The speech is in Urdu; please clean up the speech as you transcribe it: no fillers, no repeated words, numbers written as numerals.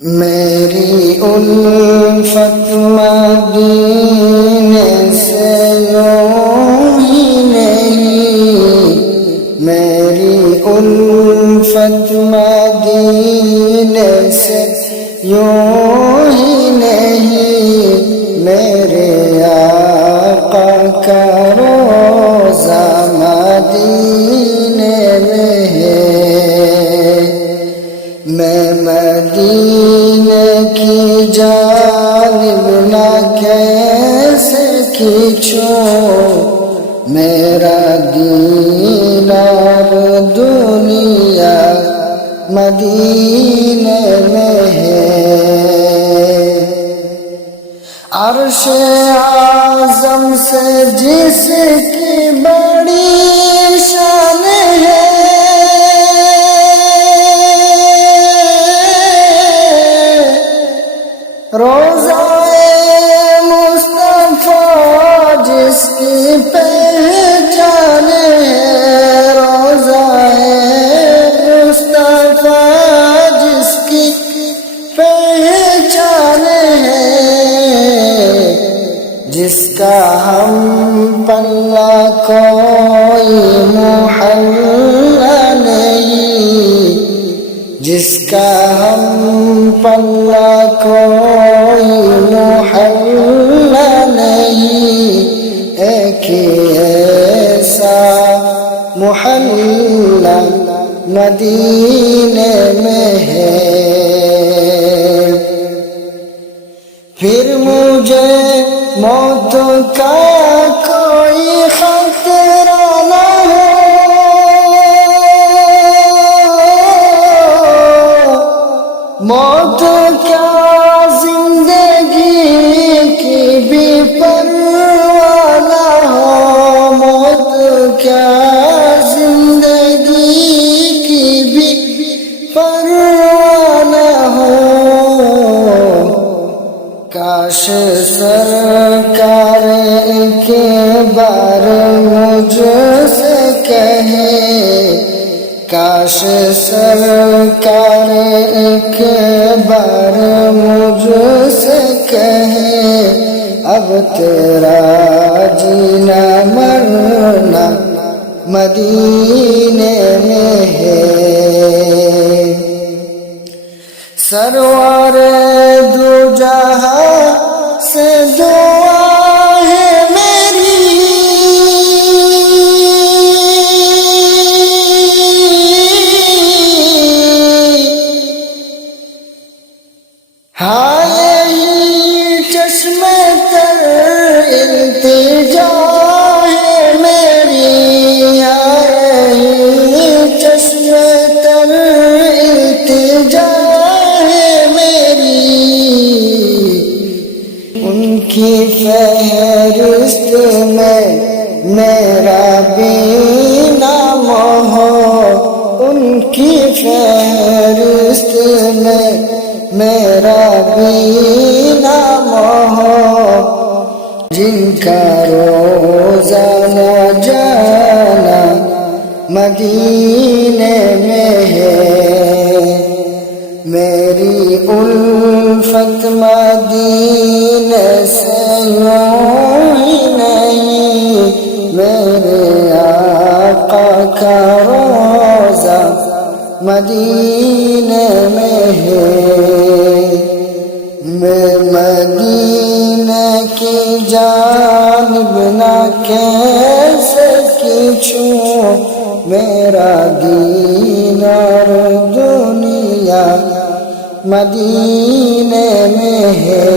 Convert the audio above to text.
میری الفت مدینے سے یوں ہی نہیں، میری الفت مدینے سے یوں ہی نہیں، میرے آقا کا روضہ مدینے میں ہے۔ میں مدینے کی جانب نہ کیسے کھینچوں، میرا دینار دنیا مدینے میں ہے۔ عرش اعظم سے جس کی بڑی شان ہے، روضہ مصطفیٰ جس کی پہچان ہے، روضہ مصطفیٰ جس کی پہچان ہے، جس کا ہم پلہ کوئی محلہ نہیں، جس کا ہم پلہ کوئی محلہ نہیں، ایک ایسا محلہ مدینے میں ہے۔ پھر مجھے موت کا کوئی خطرہ نہ ہو، موت کیا زندگی کی بھی پرواہ نہ ہو، موت کیا زندگی کی بھی پرواہ نہ ہو۔ کاش سرکار ایک بار مجھ سے کہے، کاش سرکار ایک بار مجھ سے کہے، اب تیرا جینا مرنا مدینے میں ہے۔ سرور دو جہاں سے دعا ہے میری، ہاں یہی چشم تر التجا ہے میری، ہاں یہی چشم تر التجا ہے میری، ان کی فہرست میں میرا بھی نام ہو، ان کی فہرست میں میرا بھی نام ہو، جن کا روزہ نہ جانا مدینے میں ہے۔ میری الفت مدینے سے یوں ہی نہیں، میرے آقا کا روضہ مدینے میں ہے۔ میں مدینے کی جانب نہ کیسے کھینچوں، میرا دینار دنیا مدینے میں ہے۔